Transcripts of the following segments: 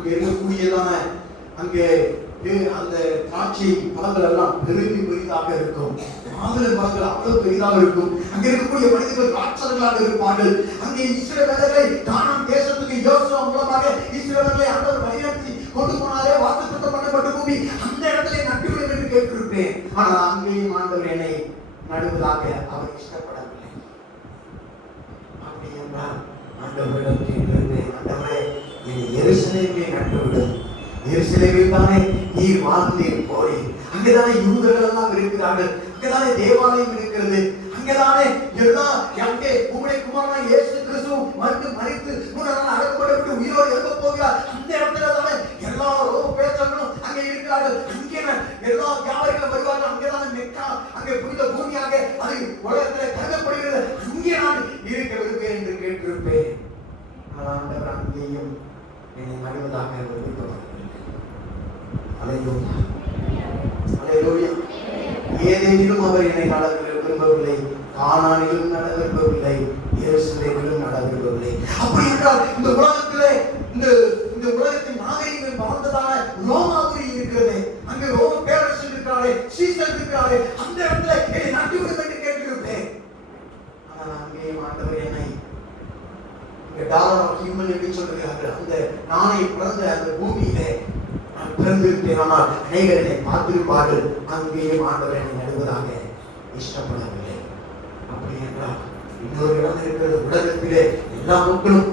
அங்க இருக்கக்கூடியதான அங்கே அந்த திராட்சை பழங்கள் எல்லாம் பெரிதாக இருக்கும். மாதுளை பழங்கள் அவ்வளவு பெரிதாக இருக்கும். அங்க இருக்கக்கூடிய மனிதர்கள் ராட்சதர்களாக இருப்பார்கள். அங்கே இஸ்ரவேலர்களை கானான் தேசத்துக்கு யோசுவா மூலமாக இஸ்ரவேலர்களை ஆண்டவர் வழிநடத்தி கொண்டு போனாரே, வாக்குத்தத்தம் பண்ணப்பட்ட பூமி, அந்த இடத்துல நட்டுவிடும் என்று கேட்டிருப்பேன். ஆனால் அங்கேயும் ஆண்டவர் என்னை நடுவதாக அவர் இஷ்டப்படவில்லை. அப்படி என்றால் ஆண்டவரிடம் கேட்டிருந்தேன், ஆண்டவரே என்னை எருசலேமிலே நட்டுவிடும். எருசலேமில் தானே நீர் வாழ்ந்தீர் போய், அங்கேதானே யூதர்கள் எல்லாம் இருக்கிறார்கள், அங்கேதானே தேவாலயம் இருக்கிறது, அங்கேதானே எல்லாம் அங்கே உம்முடைய குமாரனாகிய இயேசு கிறிஸ்து மரித்து மூன்றாம் நாள் அடக்கப்பட்டு உயிரோடு எழும்ப போகிறார். அந்த இடத்துல தானே எல்லா ரோம பேச்சர்களும் அங்கே இருக்கிறார்கள். அங்கே எல்லா வியாபாரிகளும் வருவார்கள். அங்கேதானே மெக்கா, அங்கே புனித பூமியாக அது உலகத்தில் கருதப்படுகிறது. அங்கே நான் இருக்க விரும்புகிறேன் என்று கேட்டிருப்பேன். ஆண்டவர் அங்கேயும் என்னை நடுவதாக விரும்புகிறார். அல்லேலூயா, அல்லேலூயா. ஏதேனிலும் அவர் என்னை நட விரும்பவில்லை, கானானிலும் நட விரும்பவில்லை, எருசலேமிலும் நட விரும்பவில்லை. அப்படி என்றால் இந்த உலகத்திலே இந்த உலகத்தின் நாகரிகங்கள் வளர்ந்ததான ரோமாபுரி இருக்கிறது. அங்கே ரோம பேரரசு இருக்கிறாரே, சீசர் இருக்கிறாரே, அந்த இடத்துல என்னை நட்டுவிடும் என்று கேட்டிருப்பேன். ஆனால் அங்கேயும் ஆண்டவர் என்னை டாலர் ஆஃப் ஹியூமன் என்று சொல்லுகிறார்கள். அந்த நாணை பிறந்த அந்த பூமியிலே நான் பிறந்திருப்பேன். ஆனால் அநேகர் என்னை பார்த்திருப்பார்கள். அங்கேயும் ஆண்டவர் என்னை நடுவதாக இஷ்டப்படவில்லை. அப்படி என்றால் இன்னொரு இடம் இருக்கிறது. உலகத்திலே எல்லா மக்களும்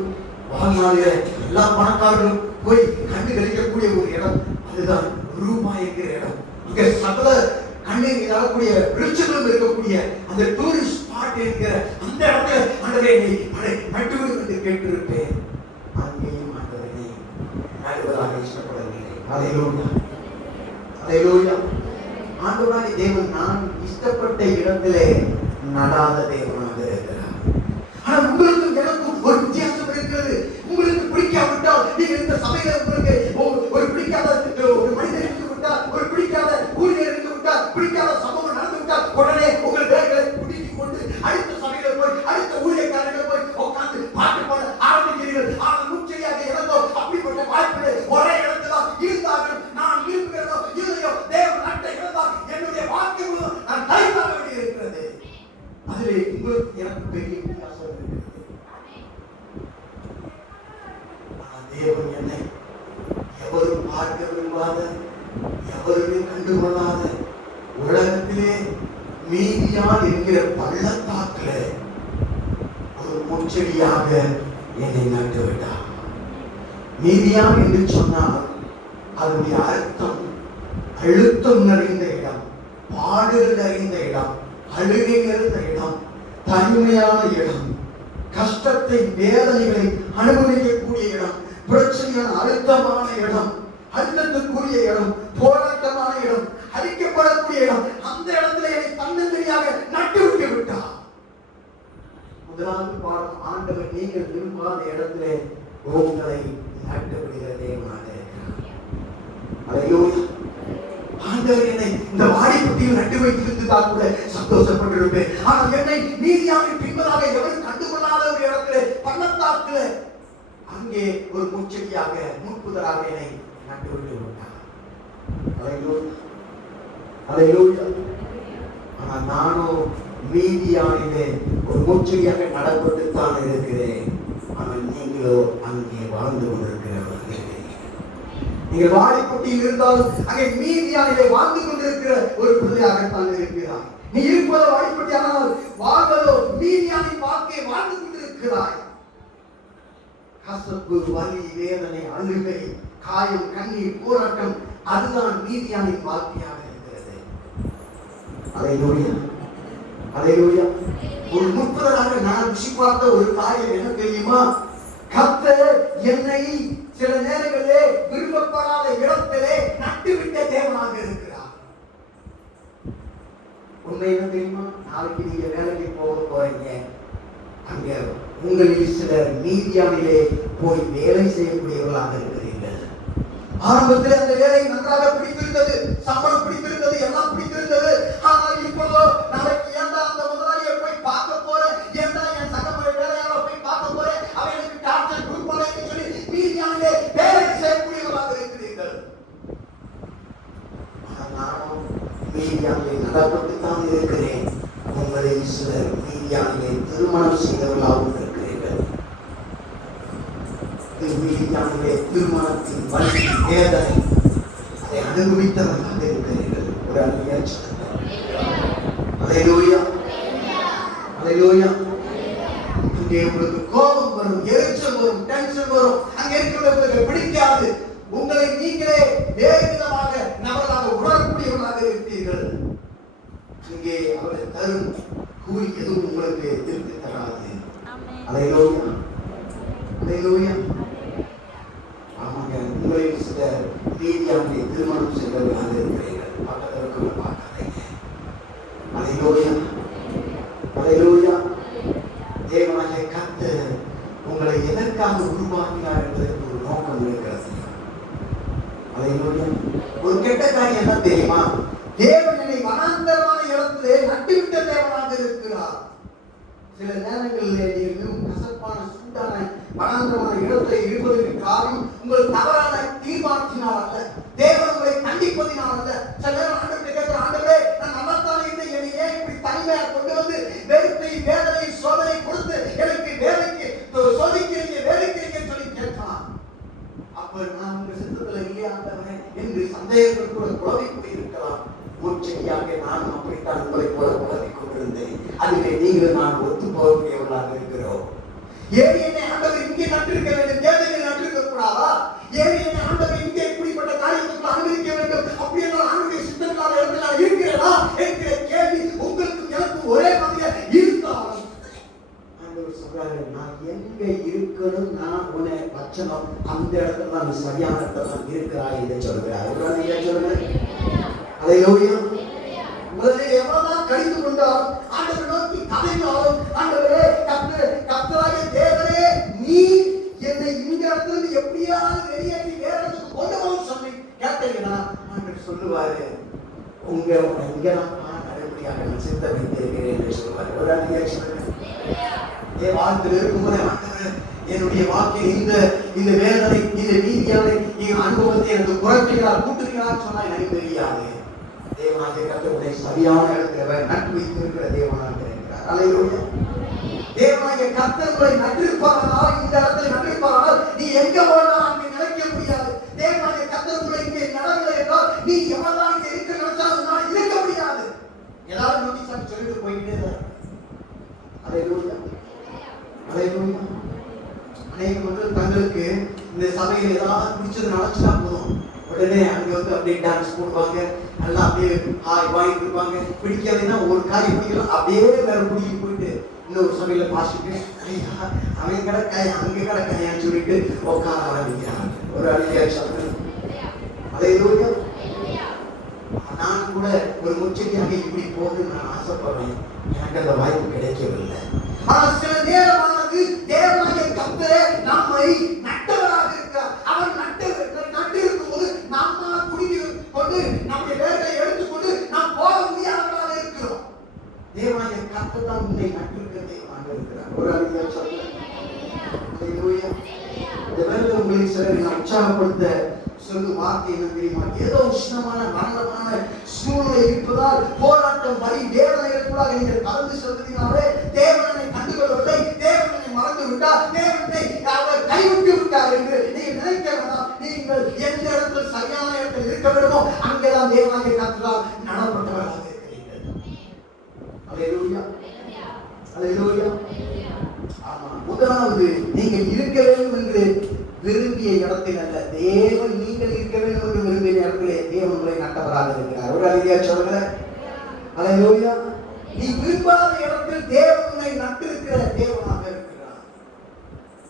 வாழ்நாளிலே எல்லா பணக்காரர்களும் போய் கண்டு கழிக்கக்கூடிய ஒரு இடம், அதுதான் ரூபாய் என்கிற இடம். இங்க சகல கண்ணீர் தரக்கூடிய ரிச்சுகளும் இருக்கக்கூடிய அந்த டூரிஸ்ட் ஸ்பாட் என்கிற அந்த இடத்துல ஆண்டவரே என்னை நட்டுவிடும் என்று கேட்டிருப்பேன். அங்கேயும் ஆண்டவரை நடுவதாக இஷ்டப்படவில்லை. அல்லேலூயா, அல்லேலூயா. ஆண்டவராகிய தேவன் நான் இஷ்டப்பட்ட இடத்திலே நடாத தேவனாக இருக்கிறார். ஆனால் உங்களுக்கு எனக்கும் ஒரு வித்தியாசம் இருக்கிறது. உங்களுக்கு பிடிக்காவிட்டால் நீங்கள் இந்த சபையில உங்களுக்கு ஒரு பிடிக்காத ஒரு மனிதர் இருந்து விட்டால், ஒரு பிடிக்காத ஊழியர் இருந்து விட்டால், பிடிக்காத சம்பவம் நடந்து விட்டால், உடனே உங்கள் வேலைகளை பிடித்துக் கொண்டு அடுத்த சபையில போய் அடுத்த ஊழியக்காரர்கள் போய் உட்கார்ந்து பாட்டு பாட ஆரம்பிக்கிறீர்கள். ஆனால் முச்சரியாக இறந்தோ அப்படிப்பட்ட வாய்ப்பிலே ஒரே இடத்துல இருந்தார்கள். நான் விரும்புகிறதோ இல்லையோ தேவன் நட்ட இடத்தான் என்னுடைய வாக்கியம் நான் கைதாக வேண்டி இருக்கிறது. அதிலே உங்களுக்கு எனக்கு பெரிய வித்தியாசம் இருக்கிறது. தேவன் என்னை எவரும் பார்க்க விரும்பாத, எவருமே கண்டுகொள்ளாத உலகத்திலே மீதியான் என்கிற பள்ளத்தாக்கிலே ஒரு முச்செடியாக என்னை நட்டுவிட்டார். மீதியான் என்று சொன்னால் அதனுடைய அர்த்தம் அழுத்தம் நிறைந்த இடம், பாடுகள் நிறைந்த இடம், அழுகை நிறைந்த இடம், தனிமையான இடம், கஷ்டத்தை வேதனைகளை அனுபவிக்கக்கூடிய இடம், பிரச்சனையான அழுத்தமான இடம், அழுத்தத்துக்குரிய இடம், போராட்டமான இடம், அழிக்கப்படக்கூடிய இடம். அந்த இடத்துல என்னை தன்னந்தனியாக நட்டு விட்டு விட்டார். முதலாவது பாடம், ஆண்டவர் நீங்கள் விரும்பாத இடத்திலே உங்களை நட்டு விடுகிற தேவனாக இருக்கிறார். அல்லேலூயா. ஆண்டவர் என்னை இந்த வாடிப்பட்டியில் நட்டு வைத்திருந்ததா கூட சந்தோஷப்பட்டிருப்பேன். ஆனால் என்னை நீதியாவின் பின்பதாக எவரும் கண்டுகொள்ளாத ஒரு இடத்திலே பள்ளத்தாக்கிலே அங்கே ஒரு முச்செடியாக முன்புதராக என்னை நட்டு விட்டு விட்டார். அல்லேலூயா, அல்லேலூயா. ஆனால் நானோ மீதியானிலே ஒரு முச்செடியாக நடப்பட்டுத்தான் இருக்கிறேன். ஆனால் நீங்களோ அங்கே வாழ்ந்து கொண்டிருக்கிறவர்கள். நீங்கள் வாடிப்பட்டியில் இருந்தாலும் அங்கே மீதியானிலே வாழ்ந்து கொண்டிருக்கிற ஒரு பிள்ளையாகத்தான் இருக்கிறார். நீ இருப்பதோ வாடிப்பட்டி, ஆனால் வாழ்வதோ மீதியானின் வாழ்க்கையை வாழ்ந்து கொண்டிருக்கிறாய். கசப்பு, வலி, வேதனை, அழுகை, காயம், கண்ணீர், போராட்டம், அதுதான் மீதியானின் வாழ்க்கையாக இருக்கிறது. அல்லேலூயா, அல்லேலூயா. ஒரு முற்பதாக நான் ருசி பார்த்த ஒரு காரியம் என்ன தெரியுமா? கர்த்தர் என்னை சில நேரங்களிலே விரும்பப்படாத இடத்திலே நட்டுவிட்ட தேவனாக இருக்கிறார். உண்மை என்ன தெரியுமா? நாளைக்கு நீங்க வேலைக்கு போறீங்க. அங்க உங்களில் சிலர் மீதியானிலே போய் வேலை செய்யக்கூடியவர்களாக இருக்கிறீர்கள். ஆரம்பத்தில் அந்த வேலை நன்றாக பிடித்திருந்தது, சம்பளம் பிடித்திருந்தது, எல்லாம் பிடித்திருந்தது. ஆனால் இப்போதோ நாளைக்கு ஏண்டா அந்த முதலாளியை போய் பார்க்க போறேன், ஏண்டா என் சகமுறை வேலையாளரை போய் பார்க்க போறேன், அவனுக்கு டார்ச்சர் கொடுப்பானே சொல்லி மீதியானிலே வேலை செய்யக்கூடிய திருமணத்தின் வலி வேதனை அதை அனுபவித்தவர்களாக இருக்கிறீர்கள். ஒரு அனுபவியா அல்லேலூயா அல்லேலூயா. இங்கே உங்களுக்கு கோபம் வரும், எரிச்சல் வரும், டென்ஷன் வரும். அங்கே இருக்கிறவர்களுக்கு பிடிக்காது. உங்களை நீங்களே வேறு விதமாக நபர்களாக உணரக்கூடியவர்களாக இருப்பீர்கள். இங்கே அவர்கள் தரும் கூலி எதுவும் உங்களுக்கு திருப்தி தராது. அல்லேலூயா அல்லேலூயா. ஆமாங்க, உங்களில் சில ரீதியாக திருமணம் செய்வர்களாக இருக்கிறீர்கள். பக்கத்திற்கு பார்க்காதீங்க. அல்லேலூயா அல்லேலூயா. தேவனாகிய கர்த்தர் உங்களை எதற்காக உருவாக்கினார் என்பதற்கு ஒரு நோக்கம் இருக்கிறது. அல்லேலூயா. ஒரு கெட்ட காரியம் என்ன தெரியுமா? தேவன் என்னை வனாந்தரமான இடத்திலே நட்டுவிட்ட தேவனாக இருக்கிறார். சில நேரங்களிலே நீங்கள் கசப்பான சூடான வனாந்தரமான இடத்திலே இருப்பதற்கு காரணம் உங்கள் தவறான தீர்மானத்தினால் அல்ல, தேவன் உங்களை கண்டிப்பதினால் அல்ல. சில நேரம் ஆண்டவரை கேட்கிற, ஆண்டவரே நான் நல்லாத்தானே இருந்தேன், என்னை ஏன் இப்படி தனிமையா கொண்டு வந்து வெறுப்பை வேதனை சோதனை கொடுத்து எனக்கு வேலைக்கு சோதிக்கிறீங்க வேலைக்கிறீங்க சொல்லி கேட்கலாம். அப்ப நான் உங்க சித்தத்துல இல்லையா ஆண்டவரே என்று சந்தேகங்கள் கூட குழம்பி போயிருக்கலாம். முச்செடியாக நானும் அப்படித்தான் உங்களை போல குழம்பிக் கொண்டிருந்தேன். அதிலே நீங்கள் நான் ஒத்து போகக்கூடியவர்களாக இருக்கிறோம். ஏன் என்னை ஆண்டவர் இங்கே நட்டிருக்க வேண்டும், தேவனை நட்டிருக்க கூடாதா? ஏன் என்னை ஆண்டவர் இங்கே இப்படிப்பட்ட காரியத்துக்கு அனுமதிக்க வேண்டும்? அப்படி என்றால் ஆண்டுடைய சித்தங்களாக இடத்துல இருக்கிறதா என்கிற கேள்வி உங்களுக்கு எனக்கு ஒரே மாதிரியா இருந்தாலும் ஆண்டவர் சொல்றாரு, நான் எங்க இருக்கணும், நான் உன்னை வச்சனம் அந்த இடத்துல நான் சரியான இடத்துல தான் இருக்கிறாய் என்று சொல்கிறார். சொல்லுங்க. அல்லேலூயா. முதல்ல எவ்வளவுதான் கடிந்து கொண்டாலும் ஆண்டவர் நோக்கி கதைந்தாலும், ஆண்டவரே கர்த்தராகிய தேவனே நீ என்னை இந்த இடத்துல எப்படியாவது வெளியேற்றி வேற இடத்துக்கு கொண்டு போக சொல்லி கேட்டீங்கன்னா ஆண்டவர் சொல்லுவாரு, உங்க இங்க நான் நடைமுறையாக நான் சித்தம் வைத்திருக்கிறேன் என்று சொல்லுவார். ஒரு அடியாட்சி என் வாழ்க்கையில் இருக்கும்போது ஆண்டவர் என்னுடைய வாக்கில் இந்த வேதனை இந்த நீதியான அனுபவத்தை எனக்கு குறைக்கிறார் கூட்டுகிறார் சொன்னா எனக்கு தெரியாது. தேவனாகிய கர்த்தருடைய சரியான இடத்துல நட்டு வைத்திருக்கிற தேவனாக இருக்கிறார். அல்லேலூயா. தேவனாகிய கர்த்தர் உங்களை நட்டிருப்பார்கள். இந்த இடத்துல நட்டிருப்பார்கள். நீ எங்க போனாலும் அங்கே நிலைக்க முடியாது. தேவனாகிய கர்த்தர் உங்களை இங்கே நடக்கலை என்றால் நீ எவ்வளவுதான் இங்கே இருக்க நினைச்சாலும் உன்னால் இருக்க முடியாது. எல்லாரும் நோக்கி சாமி சொல்லிட்டு போய்கிட்டே தான். அல்லேலூயா அல்லேலூயா. அநேக மக்கள் தங்களுக்கு இந்த சபையில் ஏதாவது பிடிச்சது நினைச்சா போதும், உடனே அங்க வந்து அப்படியே டான்ஸ் போடுவாங்க, நல்லா அப்படியே வாங்கிட்டு இருப்பாங்க. பிடிக்காதுன்னா ஒரு காய் பிடிக்கலாம், அப்படியே வேற பிடிக்கிட்டு போயிட்டு இன்னொரு சபையில பாசிட்டு அவன் கிடக்காய் அங்க கிடக்காயான்னு சொல்லிட்டு உட்கார ஆரம்பிக்கிறாங்க. ஒரு அழியாச்சு. அல்லேலூயா. நான் கூட ஒரு முச்சடியாக இப்படி போகணும்னு நான் ஆசைப்படுறேன். எனக்கு அந்த வாய்ப்பு கிடைக்கவில்லை. ஆனால் சில நேரமானது தேவனாகிய கர்த்தரே நம்மை நட்டவராக இருக்கிறார். அவர் நட்டிருக்கும் போது நம்ம குடித்து கொண்டு நம்முடைய வேர்களை எடுத்துக்கொண்டு நாம் போக முடியாதவர்களாக இருக்கிறோம். தேவனாகிய கர்த்தர் தான் உன்னை நட்டிருக்கிற தேவனாக இருக்கிறார். ஒரு அழியா சொல்ல. அல்லேலூயா. இந்த வேலை உங்களை சிலர் நான் உற்சாகப்படுத்த சொல்லு வார்த்தை என்ன தெரியுமா? ஏதோ உஷ்ணமான மரணமான சூழ்நிலை இருப்பதால் போராட்டம் வழி வேதனை இருப்பதாக நீங்கள் கலந்து சொல்றீங்களே, தேவனை கண்டுகொள்ளவில்லை, தேவனை மறந்து விட்டார், தேவனை அவர் கைவிட்டு விட்டார் என்று நீங்கள் நினைக்க வேண்டாம். நீங்கள் எந்த இடத்தில் சரியான இடத்தில் இருக்க வேண்டுமோ அங்கேதான் தேவனாகிய கர்த்தரால் நடப்பட்டவர்களாக இருக்கிறீர்கள். அல்லேலூயா அல்லேலூயா. ஆமா, முதலாவது நீங்கள் இருக்க வேண்டும் என்று விரும்பிய இடத்தில் அல்ல, தேவன் நீங்கள் இருக்க வேண்டும் என்று விரும்பிய இடத்திலே தேவன் உங்களை நட்டவராக இருக்கிறார். ஒரு அழியா சொல்லுங்க. அல்லேலூயா. நீ விரும்பாத இடத்தில் தேவன் உன்னை நட்டிருக்கிற தேவனாக இருக்கிறார்.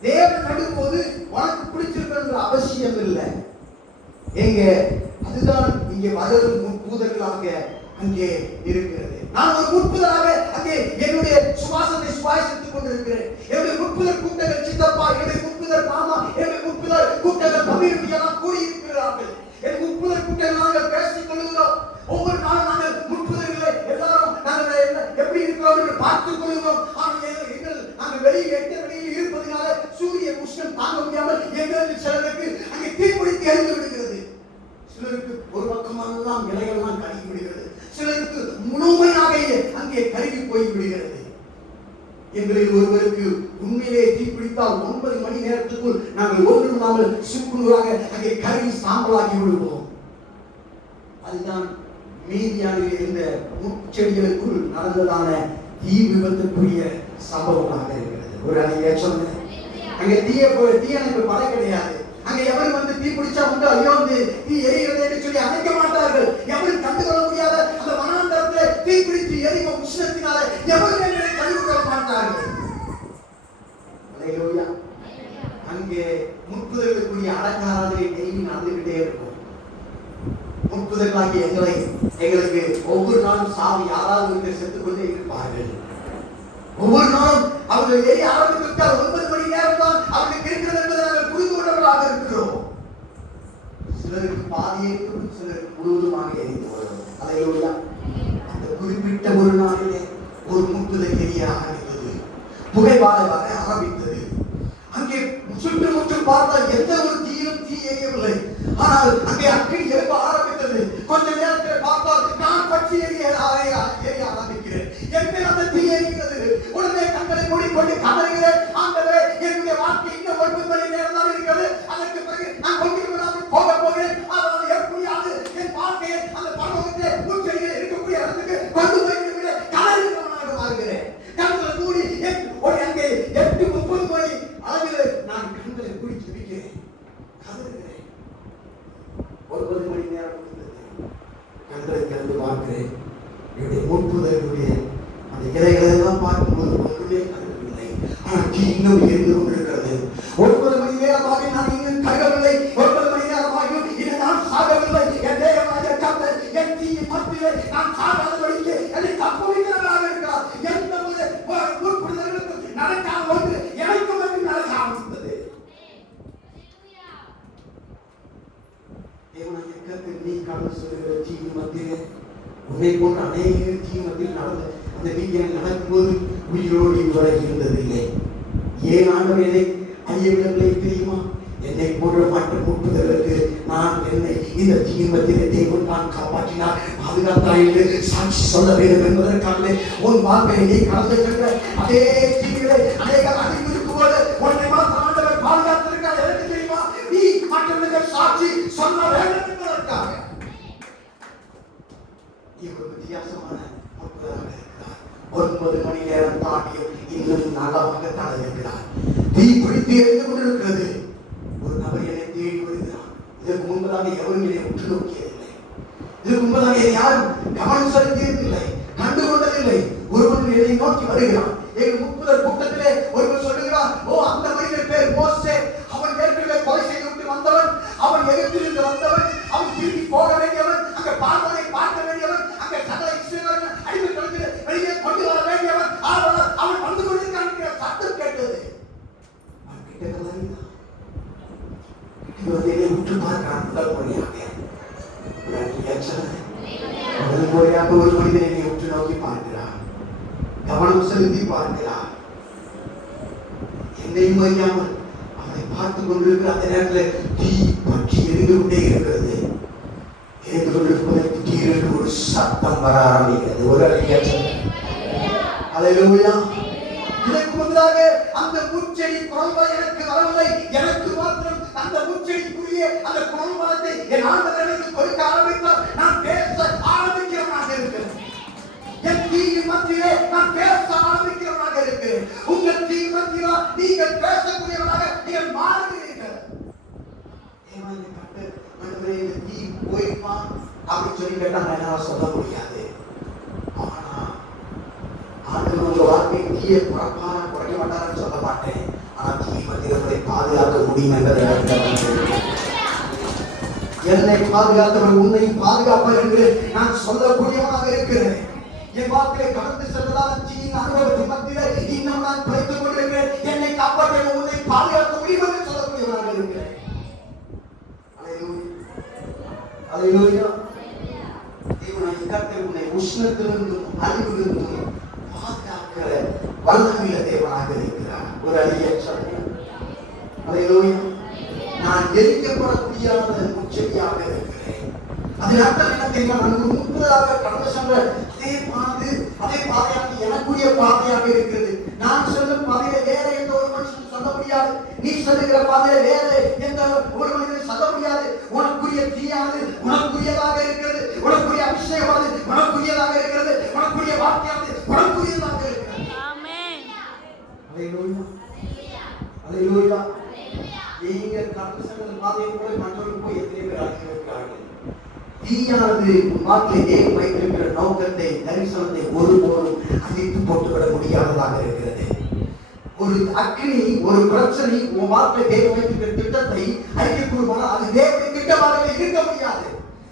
தேவன் நடும்போது உனக்கு பிடிச்சிருக்கிற அவசியம் இல்லை. எங்க அதுதான் இங்கே வளரும் முற்பூதர்களாக அங்கே இருக்கிறது. நான் ஒரு முற்புதராக அங்கே என்னுடைய சுவாசத்தை சுவாசித்துக் கொண்டிருக்கிறேன். என்னுடைய முற்புதர் கூட்டங்கள் சித்தப்பா, என்னுடைய முற்புதர் மாமா, என்னுடைய முற்புதர் கூட்டங்கள் கம்யூனிட்டி எல்லாம் கூடி இருக்கிறார்கள். என் முற்புதர் கூட்டங்கள் நாங்கள் பேசிக் கொள்கிறோம். ஒவ்வொரு நாளும் நாங்கள் முற்புதர்களை எல்லாரும் நாங்கள் எப்படி இருக்கிறோம் என்று பார்த்துக் கொள்கிறோம். ஆனால் நாங்கள் வெளியில் இருப்பதனால சூரிய உஷ்ணம் தாங்க முடியாமல் எங்களுக்கு சிலருக்கு அங்கே தீப்பிடித்து எரிந்து விடுகிறது. சிலருக்கு ஒரு பக்கமெல்லாம் இலையெல்லாம் கருகி விடுகிறது. சிலருக்கு முழுமையாக அங்கே கருகி போய் விடுகிறது. எங்களில் ஒருவருக்கு மணி நேரத்துக்குள் நாங்கள் ஒன்றுமில்லாமல் சுக்குநூறாக அங்கே கறி சாம்பலாகி விடுவோம். அதுதான் மீதியானில் இருந்த முச்செடிகளுக்குள் நடந்ததான தீ விபத்துக்குரிய சம்பவமாக இருக்கிறது. ஒரு அங்கே சொன்ன அங்கே தீயணைப்பு படை கிடையாது. அங்கே எவரும் வந்து தீ பிடிச்சா உண்டு ஐயோ தீ எரிகிறது என்று சொல்லி அணைக்க மாட்டார்கள். எவரும் கண்டுகொள்ள முடியாத அந்த வனாந்தரத்தில் தீ பிடித்து எரியும் உஷ்ணத்தினால எவரும் என்னை கண்டுகொள்ள மாட்டார்கள். அல்லேலூயா. அங்கே முற்புதலுக்குரிய அடக்காராதனை டெய்லி நடந்துகிட்டே இருக்கும். முற்புதலாகி எங்களுக்கு ஒவ்வொரு நாளும் சாவி யாராவது செத்துக் கொண்டே இருப்பார்கள். ஒவ்வொரு நாளும் அவர்கள் எரிய ஆரம்பித்தால் 9 மணி நேரம் தான் அவர்களுக்கு இருக்கிறது என்பதை நாங்கள் புரிந்து கொண்டவர்களாக இருக்கிறோம். சிலருக்கு பாதியே இருக்கும், சிலருக்கு முழுவதுமாக எரிந்து வரும். அல்லேலூயா. அந்த குறிப்பிட்ட ஒரு நாளிலே ஒரு முற்புதல் எரிய ஆரம்பித்தது, புகைவாலை வர ஆரம்பித்தது. அங்கே சுற்றுமுற்றும் பார்த்தால் எந்த ஒரு தீயும் தீ எரியவில்லை. ஆனால் அங்கே அக்கினி எழுப்ப ஆரம்பித்தது. கொஞ்ச நேரத்தில் பார்த்தால் நான் பற்றி எரிய ஆரம்பிக்கிறேன். எங்கே அந்த தீ எரிகிறது. உடனே கண்களை மூடிக்கொண்டு கதறுகிறேன், ஆண்டவரே என்னுடைய வாழ்க்கை இன்னும் 9 மணி நேரம் தான் இருக்கிறது. அதற்கு பிறகு நான் ஒன்றுமில்லாமல் போக போகிறேன். அதனால் எப்படியாவது என் வாழ்க்கையை அந்த பரலோகத்திலே உச்சரியில் இருக்கக்கூடிய இடத்துக்கு கொண்டு போய் விடுகிற கதறுகிறவனாக மாறுகிறேன். கண்களை மூடி அங்கே 8:30 மணி அளவில் நான் கண்களை மூடி ஜெபிக்கிறேன், கதறுகிறேன். 9 மணி நேரம் கண்களை திறந்து பார்க்கிறேன். என்னுடைய முன்புதலுடைய அந்த இலைகளை எல்லாம் பார்க்கும்போது ஒன்றுமே கருவில்லை. ஆனால் தீ இன்னும் எரிந்து கொண்டிருக்கிறது. 9 மணி நேரமாக நான் இன்னும் கருகவில்லை. 9 மணி நேரமாகியும் இன்னும் நான் சாகவில்லை. என் தேவனாகிய கர்த்தர் என் தீயின் மத்தியிலே நான் சாகாதபடிக்கு என்னை தப்புவிக்கிறவராக இருக்கிறார். எந்த ஒரு முற்புதலுக்கும் நடக்காத ஒன்று எனக்கும் வந்து நடக்க ஆரம்பித்தது. தேவனாகிய கர்த்தர் நீ கடந்து சொல்லுகிற தீயின் மத்தியிலே உன்னை போன்ற அநேக தீ மத்தியில் நடந்த அந்த வீட்டில் நடக்கும்போது உயிரோடு இதுவரை இருந்ததில்லை. ஏன் ஆண்டவர் என்னை அறியவில்லை தெரியுமா? என்னை போன்ற மற்ற முற்புதலுக்கு நான் என்னை இந்த தீ மத்தியிலே தேவன் நான் காப்பாற்றினார், பாதுகாத்தார் என்று சாட்சி சொல்ல வேண்டும் என்பதற்காக உன் வாழ்க்கையை நீ கடந்து சென்ற அதே தீவிரை அநேக அறிவிக்கும் போது உன்னை மாத்திரம் ஆண்டவர் பாதுகாத்திருக்கார். எனக்கு தெரியுமா? நீ மற்றவர்கள் சாட்சி சொல்ல வேண்டும் என்பதற்காக இவர் வித்தியாசமான முற்புதலாக இருக்கிறார். 9 மணி நேரம் தாண்டியும் இன்னும் நலமாக தான் இருக்கிறார். தீ பிடித்து எரிந்து கொண்டிருக்கிறது. ஒரு நபர் என்னை தேடி வருகிறார். இதற்கு முன்பதாக எவரும் என்னை உற்று நோக்கியதில்லை. இதற்கு முன்பதாக யாரும் கவனம் செலுத்தியதில்லை, கண்டுகொண்டதில்லை. ஒருவன் என்னை நோக்கி வருகிறான். எங்கள் முற்புதல் கூட்டத்திலே ஒருவர் சொல்லுகிறார், ஓ அந்த மனிதன் பேர் மோசே, அவன் ஏற்கனவே கொலை செய்து விட்டு வந்தவன், அவன் எகிப்திலிருந்து வந்தவன், அவன் திரும்பி போக வேண்டியவன், அங்க பார்வனை பார்க்க வேண்டியவன், அங்க சகல இஸ்ரவேலர்கள் அடிமைகளுக்கு வெளியே கொண்டு வர வேண்டியவன். ஆனால் அவன் வந்து கொண்டிருக்கான் என்கிற சத்தம் கேட்டது. அவன் கிட்ட கலறினான். இவன் என்னை உற்று பார்க்கிறான். முதல் முறையாக ஒரு மனிதனை என்னை உற்று நோக்கி பார்க்கிறான், கவனம் செலுத்தி பார்க்கிறான். என்னையும் அறியாமல் அவனை பார்த்துக் கொண்டிருக்கிற அந்த நேரத்தில் தீ பற்றி எரிந்து கொண்டே இருக்கிறது. எரிந்து கொண்டிருப்பதற்கு தீரென்று ஒரு சத்தம் வர ஆரம்பிக்கிறது. ஒரு அல்லேலூயா. இதற்கு முன்னதாக அந்த முச்செடி குரல்வா எனக்கு வரவில்லை. எனக்கு மாத்திரம் அந்த முச்செடிக்குரிய அந்த குரல்வளத்தை என் ஆண்டவர் எனக்கு கொடுக்க ஆரம்பித்தால் நான் பேச ஆரம்பிக்கிறவனாக இருக்கிறேன். என் தீயின் மத்தியிலே நான் பேச ஆரம்பிக்கிறவனாக இருக்கிறேன். உங்கள் தீயின் மத்தியிலா நீங்கள் பேசக்கூடியவனாக நீங்கள் மாறுகிறீர்கள். இந்த தீ போயிருமா அப்படின்னு சொல்லி கேட்டா என்னால சொல்ல முடியாது. ஆனா ஆண்டவர் உங்க வாழ்க்கை தீயை குறைப்பாரா குறைக்க மாட்டாரான்னு சொல்ல மாட்டேன். ஆனா தீ மத்தியிலே பாதுகாக்க முடியும் என்பதை என்னை பாதுகாத்தவர் உன்னை பாதுகாப்பார் என்று நான் சொல்லக்கூடியவனாக இருக்கிறேன். என் வாழ்க்கையை கடந்து சென்றதால் தீயின் அனுபவத்தின் மத்தியிலே இன்னும் நான் பிழைத்துக் கொண்டிருக்கிறேன். என்னை காப்பாற்ற உன்னை பாதுகாக்க முடியும் என்று சொல்லக்கூடியவனாக இருக்கிறேன். அல்லேலூயா. தேவனாகிய கர்த்தர் உன்னை உஷ்ணத்திலிருந்தும் அழிவிலிருந்தும் பாதுகாக்கிற வல்லமையுள்ள தேவனாக இருக்கிறார். ஒரு அழிய சொல்றேன். அல்லேலூயா. நான் எரிக்கப்படக்கூடியாத முச்செடியாக இருக்கிறேன். அதில் அர்த்தம் என்ன தெரியுமா? நான் முன்பதாக கடந்து சென்ற அதே பாதையாக எனக்குரிய பாதையாக இருக்கிறது. நான் செல்லும் பாதையில வேற எந்த ஒரு மனுஷன் சொல்ல முடியாது. நீ சொல்லுகிற பாதையில வேற எந்த ஒரு மனிதனும் சொல்ல முடியாது. உனக்குரிய தீயானது உனக்குரியதாக இருக்கிறது. உனக்குரிய அபிஷேகமானது உனக்குரியதாக இருக்கிறது. உனக்குரிய வார்த்தையானது உனக்குரியதாக இருக்கிறது. ஆமென். அல்லேலூயா. அல்லேலூயா. நீங்க கடந்து சென்ற பாதையை போல மற்றவர்கள் போய் எத்தனை பேர் அழைக்கிறார்கள். தீயானது வார்த்தையை வைத்திருக்கிற நோக்கத்தை தரிசனத்தை ஒருபோதும் அழித்து போட்டுவிட முடியாததாக இருக்கிறது. ஒரு அக்னி ஒரு பிரச்சனை உன் வார்த்தை தேவ வைத்திருக்கிற திட்டத்தை அழிக்கக்கூடுமானால் அது தேவனுடைய திட்டமாக இருக்க முடியாது.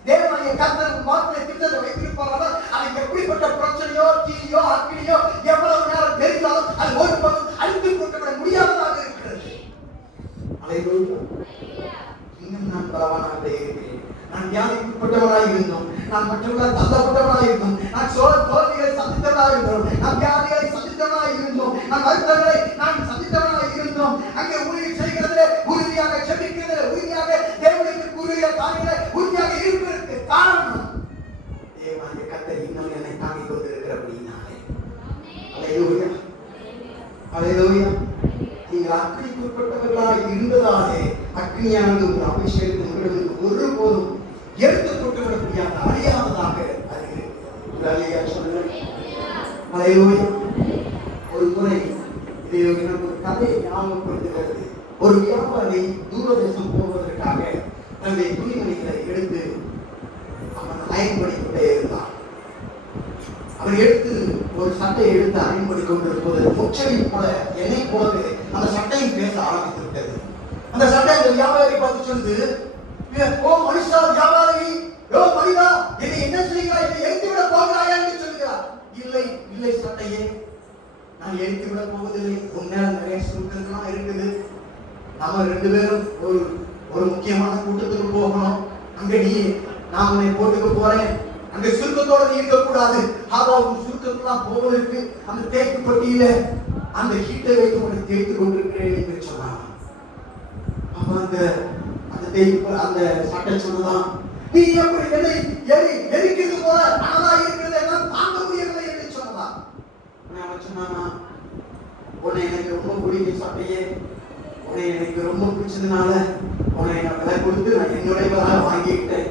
தேவனுடைய கர்த்தர் வார்த்தை திட்டத்தை வைத்திருப்பார்கள். அது எப்படிப்பட்ட பிரச்சனையோ தீயோ அக்னியோ எவ்வளவு நேரம் தெரிந்தாலும் அது ஒருபோதும் அழித்து போட்டுவிட முடியாததாக இருக்கிறது. அல்லேலூயா. இன்னும் நான் பலவானாக இருக்கிறேன். நான் வியாதிப்பட்டவராய் இருந்தோம். நான் மற்றவர்களால் தள்ளப்பட்டவராய் இருந்தோம். நான் தோல்விகளை சந்தித்தவராய் இருந்தோம். நான் வியாதிகளை சந்தித்தவராய் இருந்தோம். நான் வருத்தங்களை நான் சந்தித்தவராய் இருந்தோம். அங்கே ஊழியம் செய்கிறதிலே உறுதியாக ஜெபிக்கிறதிலே உறுதியாக தேவனுக்கு கூறுகிற காரியங்களை உறுதியாக இருப்பதற்கு காரணம் தேவனுடைய கர்த்தர் இன்னும் என்னை தாங்கிக் கொண்டிருக்கிறபடியினாலே. அல்லேலூயா. அல்லேலூயா. நீங்கள் அக்னிக்குட்பட்டவர்களாய் இருந்ததாலே அக்னியானது ஒரு அபிஷேகத்தை உங்களிடம் ஒருபோதும் எடுத்து போட்டு விட முடியாத அழியாததாக அது ஒரு முறை இது எனக்கு ஒரு கதையை ஞாபகப்படுத்துகிறது. ஒரு வியாபாரி தூரதேசம் போவதற்காக தன்னுடைய துணிமணிகளை எடுத்து அவன் அயன் பண்ணிக்கொண்டே இருந்தான். அவர் எடுத்து ஒரு சட்டையை எடுத்து அயன் பண்ணி கொண்டிருப்பது முச்சடி போல என்னை போலவே அந்த சட்டையும் பேச ஆரம்பித்து விட்டது. அந்த சட்டை அந்த வியாபாரி பார்த்து சொல்லுது, ஓ மனுஷா வியாபாரி, ஓ மனிதா, என்னை என்ன செய்கிறாய், என்னை எரித்து விட போகிறாயா என்று சொல்கிறார். இல்லை இல்லை சட்டையே, நான் எரித்து விட போவதில்லை. உன்னால நிறைய சுருக்கங்கள்லாம் இருக்குது. நாம ரெண்டு பேரும் ஒரு முக்கியமான கூட்டத்துக்கு போகணும். அங்க நான் உன்னை போட்டுக்க போறேன். அங்க சுருக்கத்தோட நீ இருக்கக்கூடாது. அதாவது சுருக்கத்தெல்லாம் போவதற்கு அந்த தேக்கு பட்டியில அந்த ஹீட்டை வைத்து உன்னை தேய்த்து கொண்டிருக்கிறேன் என்று சொன்னான். அவன் அந்த சட்டை சொன்னதான், நீ எப்படி எரிக்கிறது போல அனலா இருக்கிறது எல்லாம் தாங்க முடியவில்லை என்று சொன்னதான். அவன் சொன்னானா, உன்னை எனக்கு ரொம்ப பிடிக்கும் சட்டையே, உன்னை எனக்கு ரொம்ப பிடிச்சதுனால உன்னை நான் விலை கொடுத்து நான் என்னுடையவராக வாங்கிக்கிட்டேன்.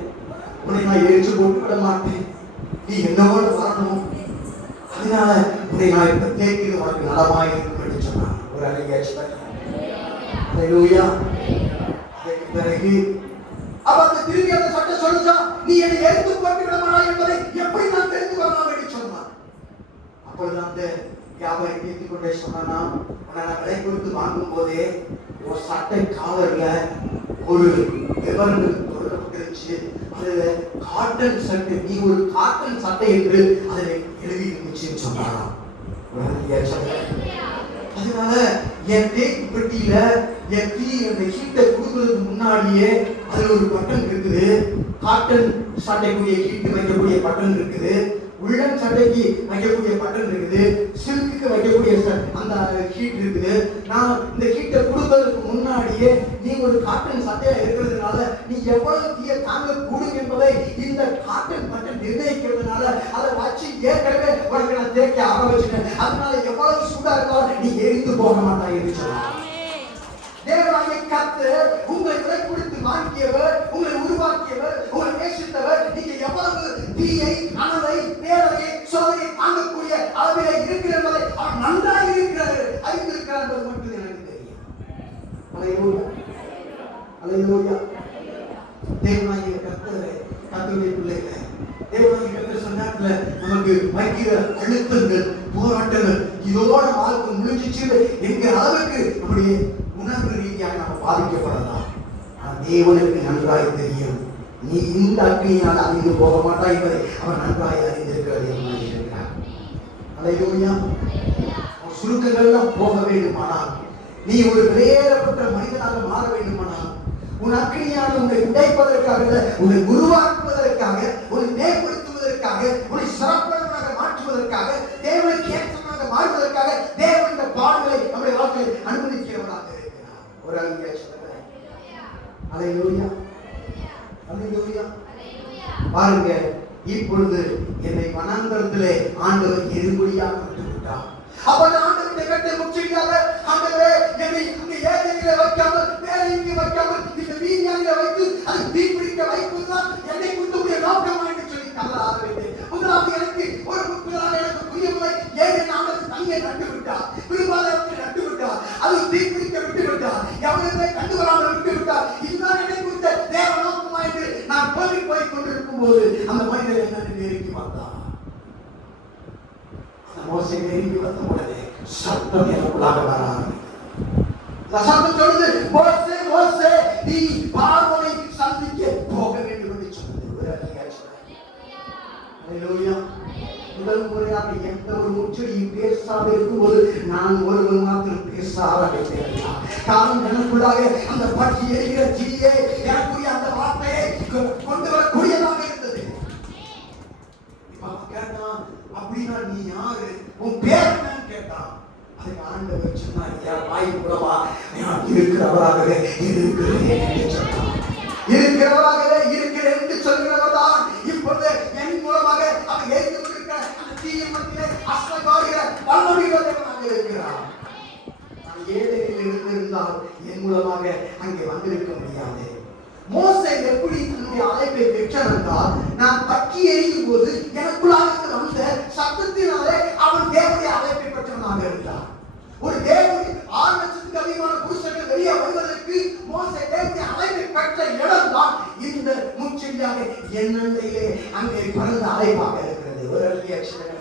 உன்னை நான் எரிச்சு போட்டு விட மாட்டேன். நீ என்னோட வரணும். அதனால உன்னை நான் இப்ப தேய்க்கிறது உனக்கு நலமாக இருக்கும் என்று சொன்னான். ஒரு அழகிய பிறகு அவ அந்த திரும்பி அந்த சட்டை சொல்லுச்சா, நீ என்னை எடுத்து போட்டு விடமாடா என்பதை எப்படி நான் தெரிந்து வரலாம் என்று சொன்னான். அப்பொழுது அந்த வியாபாரி கேட்டுக் கொண்டே சொன்னானா, உன்னை நான் விலை கொடுத்து வாங்கும் போதே ஒரு சட்டை காலர்ல ஒரு விவரங்கள் கொடுக்கப்பட்டிருச்சு. அதுல காட்டன் சட்டை, நீ ஒரு காட்டன் சட்டை என்று அதில் எழுதி இருந்துச்சுன்னு சொன்னாராம். அதனால என் தேக்கு பெட்டியில என் அந்த ஹீட்டை கொடுக்கறதுக்கு முன்னாடியே அதுல ஒரு பட்டன் இருக்குது. காட்டன் சட்டைக்குரிய ஹீட்டு வைக்கக்கூடிய பட்டன் இருக்குது. உள்ளன் சட்டைக்கு வைக்கக்கூடிய பட்டன் இருக்குது. சில்க்கு வைக்கக்கூடிய அந்த ஹீட் இருக்குது. நான் இந்த ஹீட்டை கொடுக்கறதுக்கு முன்னாடியே நீ ஒரு காட்டன் சட்டையா இருக்கிறதுனால நீ எவ்வளவு தீய தாங்க கூடும் என்பதை இந்த காட்டன் பட்டன் நிர்ணயிக்கிறதுனால அதை வச்சு ஏற்கனவே உனக்கு நான் தேக்க ஆரம்பிச்சிட்டேன். அதனால எவ்வளவு சூடா இருந்தாலும் நீ எரிந்து போக மாட்டாய் என்று சொன்னார். தேவனாகிய கர்த்தர் உங்களை விலை கொடுத்து வாங்கியவர், உங்களை உருவாக்கியவர், உங்களை நேசித்தவர். நீங்க எவ்வளவு தீயை அனலை பேரலை சோதனை தாங்கக்கூடிய அளவிலே இருக்கிற என்பதை அவர் நன்றாக இருக்கிறார், அறிந்திருக்கிறார் என்பது மட்டும் எனக்கு தெரியும். அல்லேலூயா. அல்லேலூயா. தேவனாகிய கர்த்தரே, கர்த்தருடைய பிள்ளைகளே, தேவனாகிய கர்த்தர் சொன்னார்ல, நமக்கு வைக்கிற அழுத்தங்கள் போராட்டங்கள் இதோட வாழ்க்கை முடிஞ்சிச்சு என்கிற அளவுக்கு நம்முடைய உணர்வு ரீதியாக நம்ம பாதிக்கப்படலாம். தேவனுக்கு நன்றாய் தெரியும், நீ இந்த அக்னியால் அறிந்து போக மாட்டாய் என்பதை அவர் நன்றாய் அறிந்திருக்கிறது. அல்லேலூயா. சுருக்கங்கள்லாம் போக வேண்டுமானால், நீ ஒரு வெளியேறப்பட்ட மனிதனாக மாற வேண்டுமானால், உன் அக்னியால் உன்னை உடைப்பதற்காக, உன்னை உருவாக்குவதற்காக, உன்னை மேம்படுத்துவதற்காக, உன்னை சிறப்பானவனாக மாற்றுவதற்காக, தேவனுக்கு ஏற்றமாக மாறுவதற்காக தேவன் இந்த பாடுகளை நம்முடைய வாழ்க்கையில் அனுமதிக்கிறவராக இருக்கிறார். ஒரு அங்கே சொல்லுங்க. அல்லேலூயா. அல்லேலூயா. பாருங்க, இப்பொழுது என்னை வனாந்தரத்திலே ஆண்டவர் எதிர்படியாக விட்டு விட்டார். அப்ப ஆண்டவருடைய கட்டை முற்றியாக ஆண்டவரே என்னை இடத்திலே வைக்காமல் வேற எங்கே வைக்காமல் இந்த வீதியானிலே வைத்து அது தீப்பிடிக்க வைப்பதுதான் என்னை குறித்துடைய நோக்கமா என்று சொல்லி கவலை ஆரம்பித்தேன். முதலாவது எனக்கு ஒரு முக்கியமான எனக்கு புரியவில்லை. ஏன் நாமக்கு தனியை நட்டு விட்டார், விரும்பாதவற்றை நட்டு விட்டார், அது தீப்பிடிக்க விட்டு விட்டார், எவனுமே கண்டு வராமல் விட்டு விட்டார். இதுதான் என்னை குறித்த தேவ நோக்கமா என்று நான் கோவில் போய் கொண்டிருக்கும் போது அந்த மனிதர் என்ன நெருங்கி வந்தார். மோசே நெருங்கி வந்த உடனே சத்தம் எனக்குள்ளாக வர ஆரம்பித்தது. சத்தம் சொல்லுது, மோசே மோசே நீ பார்வோனை சந்திக்க போக வேண்டும் என்று சொன்னது. ஹல்லேலூயா. முதல் முறையாக எந்த ஒரு முச்சடியும் பேசாத இருக்கும்போது நான் ஒருவர் மாத்திரம் பேச ஆரம்பித்தேன். காரணம் எனக்குள்ளாக அந்த பற்றி எரிகிற தீயை எனக்குரிய அந்த வார்த்தையை கொண்டு வரக்கூடியதாக இருந்தது. கேட்டான், அப்படின்னா நீ யாரு, உன் பேர் என்னன்னு கேட்டான். அதுக்கு ஆண்டவர் சொன்னார், என் வாய் மூலமா நான் இருக்கிறவராகவே இருக்கிறேன் என்று சொன்னான். இருக்கிறவராகவே இருக்கிறேன் என்று சொல்கிறவர்தான் இப்பொழுது என் மூலமாக அவர் எரிந்து கொண்டிருக்கிற அந்த தீயை மத்தியிலே அஸ்தகாரிகிற வல்லமையுள்ள தேவனாக இருக்கிறார். நான் ஏழையில் இருந்திருந்தால் என் மூலமாக அங்கே வந்திருக்க முடியாது. மோசே எப்படி தன்னுடைய அழைப்பை பெற்றான் என்றால், நான் பற்றி எரியும் போது எனக்குள்ளாக வந்த சத்தத்தினாலே அவன் தேவனுடைய அழைப்பை பெற்றவனாக இருந்தான். ஒரு தேவனுடைய 6 லட்சத்துக்கு அதிகமான புருஷர்கள் வெளியே வருவதற்கு மோசே தேவனுடைய அழைப்பை பெற்ற இடம் தான் இந்த முச்செடியாக என்னண்டையிலே அங்கே பிறந்த அழைப்பாக இருக்கிறது. ஒரு ரியாக்ஷன்.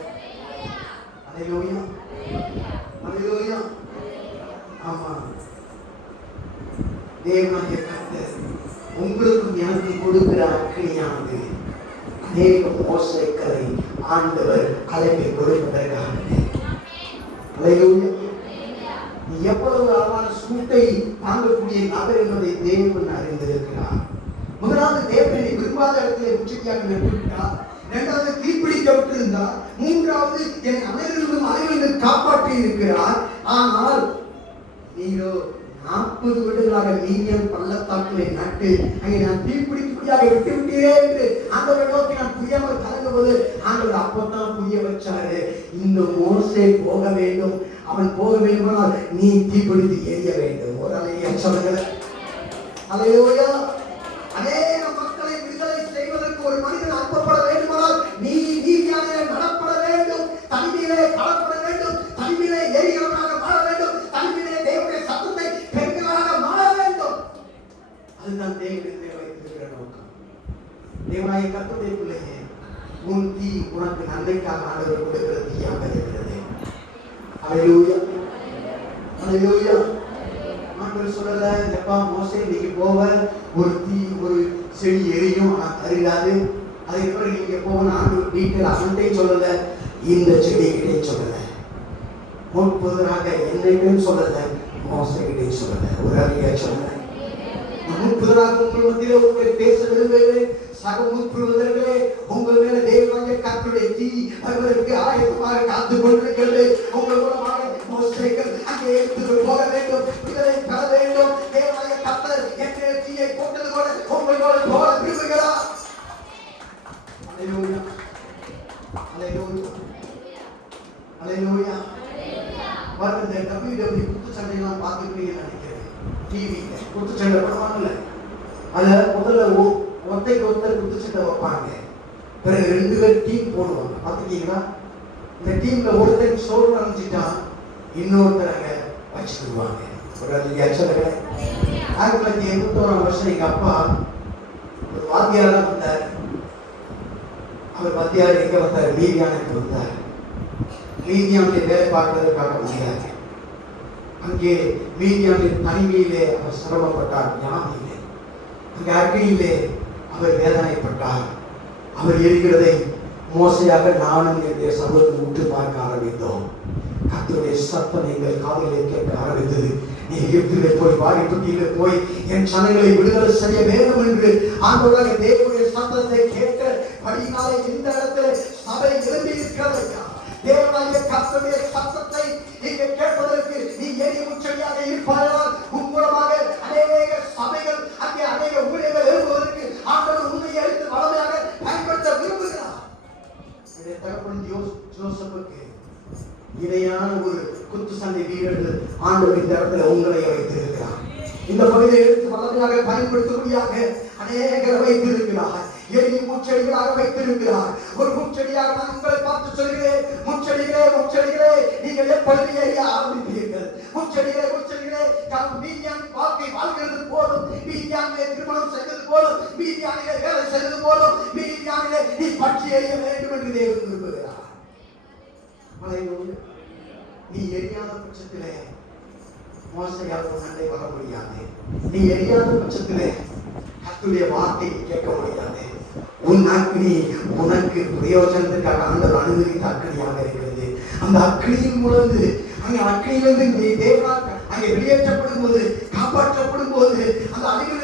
ஹல்லேலூயா, ஹல்லேலூயா. ஆமா, தேவனாகிய கர்த்தர் உங்களுக்கும் எனக்கும் கொடுக்கிற அக்கினியானது அநேக மோசைகளை ஆண்டவர் அழைப்பை கொடுப்பதற்காக. ஹல்லேலூயா. நீ எவ்வளவு அளவான சூட்டை தாங்கக்கூடிய நபர் என்பதை தேவன் அறிந்திருக்கிறார். முதலாவது தேவனை விரும்பாத இடத்திலே உச்சத்தியாக நட்டுவிட்டார். இரண்டாவது தீப்பிடிக்க விட்டிருந்தார். மூன்றாவது என் அனைவரும் அனைவருந்து காப்பாற்றி இருக்கிறார். ஆனால் நீரோ 40 வருடங்களாக மீதியான் பள்ளத்தாக்கிலே நட்டு அங்கே நான் தீப்பிடிக்கும்படியாக விட்டு விட்டீரே என்று ஆண்டவரை நோக்கி நான் புரியாமல் கலங்கும்போது ஆண்டவர் அப்பதான் புரிய வச்சாரு, இந்த மோசே போக வேண்டும், அவன் போக வேண்டுமானால் நீ தீப்பிடித்து எரிய வேண்டும். ஒரு அலையை சொல்லுங்க. ஹல்லேலூயா. அநேக மக்களை விடுதலை செய்வதற்கு ஒரு மனிதன் அனுப்பப்பட வேண்டுமானால் நீ நீதியானே நடப்பட வேண்டும், தனிமையிலே களப்பட வேண்டும், தனிமையிலே எரிகிறவனாக வாழ வேண்டும், தனிமையிலே தேவனுடைய சத்தத்தை பெண்களாக மாற வேண்டும். அதுதான் தேவனுடைய வைத்திருக்கிற நோக்கம். தேவனாய கர்த்தருடைய பிள்ளையே, உன் தீ உனக்கு நன்மைக்காக ஆண்டவர் கொடுக்கிற தீயாக இருக்கிறது. ஹல்லேலூயா, ஹல்லேலூயா. ஆண்டவர் சொல்லல, எப்பா மோசே நீங்க போவ, ஒரு தீ ஒரு செடி எரியும், ஆனா கருகாது. அதுக்கப்புறம் நீங்க போவ ஆண்டவர் டீட்டெயில் அவன்கிட்டே சொல்லல, இந்த செடிகிட்டே சொல்லல, முற்புதராக என்னைக்கும் சொல்லல, மோசைகிட்டே சொல்லல. ஒரு அறிய சொல்லல. முற்புதராக உங்கள் மத்தியிலே உங்களை பேச விரும்புகிறேன். சக முற்புதர்களே, உங்கள் மேல தேவனாகிய கர்த்தருடைய தீ வருவதற்கு ஆயத்தமாக காத்துக் கொண்டிருக்கிறது. உங்கள் மூலமாக மோசைகள் அங்கே எடுத்து போக வேண்டும், விடுதலை பெற வேண்டும். தேவனாகிய கர்த்தர் என்ற தீயை போட்டது போல உங்களோடு போக விரும்புகிறார். ஹல்லேலூயா, ஹல்லேலூயா, ஹல்லேலூயா. இந்த WWE குத்துச்சண்டையெல்லாம் பார்த்துருப்பீங்கன்னு நினைக்கிறேன். டிவியில குத்துச்சண்டை பண்ணுவாங்கல்ல, அதுல முதல்ல ஒத்தைக்கு ஒருத்தர் குத்துச்சண்டை வைப்பாங்க, பிறகு 2 பேர் டீம் போடுவாங்க. பார்த்துருக்கீங்களா? இந்த டீம்ல ஒருத்தர் சோறு அரைஞ்சிட்டா இன்னொருத்தரங்க வச்சுக்கிடுவாங்க. ஒரு சொல்லுங்க. 1981 வருஷம் எங்க அப்பா ஒரு வாத்தியாரா வந்தார். அவர் வாத்தியார் எங்க வந்தார்? மீதியானுக்கு வந்தார். மீதியானுடைய வேலை பார்க்கறதுக்காக வந்தார். அங்கே மீதியானின் தனிமையிலே அவர் சிரமப்பட்டார். ஞானியிலே அங்கே அக்னியிலே அவர் வேதனைப்பட்டார். அவர் எரிகிறதை மோசையாக நானும் என்னுடைய சமூகத்தை உற்று பார்க்க ஆரம்பித்தோம். கர்த்தருடைய சத்தம் எங்கள் காதிலே கேட்க ஆரம்பித்தது. நீ எகிப்திலே போய் பாடிப்பட்டியிலே போய் என் ஜனங்களை விடுதலை செய்ய வேண்டும் என்று ஆண்டவராகிய தேவனுடைய சத்தத்தை கேட்க படியினாலே இந்த இடத்துல சபை எழும்பி இருக்கிறது. தேவனாகிய கர்த்தருடைய சத்தத்தை நீங்க கேட்பதற்கு நீ எரி முச்சடியாக இருப்பாயால் உன் மூலமாக அநேக சபைகள் அங்கே அநேக ஊழியர்கள் எழுப்புவதற்கு ஆண்டவர் உண்மையை எடுத்து வளமையாக பயன்படுத்த விரும்புகிறார். தகப்பன் ஜோசப்புக்கு இணையான ஒரு குத்து சண்டை வீரர்கள் ஆண்டவர் இந்த இடத்துல உங்களை வைத்திருக்கிறார். அவரை எடுத்து வல்லமையாக பயன்படுத்தும்படியாக அநேகரை வைத்திருக்கிறார். எரியை முச்செடிகளாக வைத்திருக்கிறார். ஒரு முச்செடியாக நான் உங்களை பார்த்து சொல்கிறேன், முச்செடிகளே முச்செடிகளே, நீங்கள் எப்பொழுது எரிய ஆரம்பிப்பீர்கள்? முச்செடிகளே முச்செடிகளே, மீதியான் வாழ்க்கை வாழ்கிறது போலும், மீதியானிலே திருமணம் செய்தது போலும், மீதியானிலே வேலை செய்தது போலும், மீதியானிலே நீ பற்றி எரிய வேண்டும் என்று தேவன் விரும்புகிறார். நீ எரியாத பட்சத்திலே மோசையால் சண்டை வர முடியாது. நீ எரியாத பட்சத்திலே கர்த்தருடைய வார்த்தையை கேட்க முடியாது. உன் அக்னி உனக்கு பிரயோஜனத்துக்காக ஆண்டவர் அனுமதித்த அக்னியாக இருக்கிறது. அந்த அக்னியின் மூலம் அங்கே அக்னியிலிருந்து நீ தேவனாக அங்கே வெளியேற்றப்படும் போது, காப்பாற்றப்படும் போது, அந்த அழிவு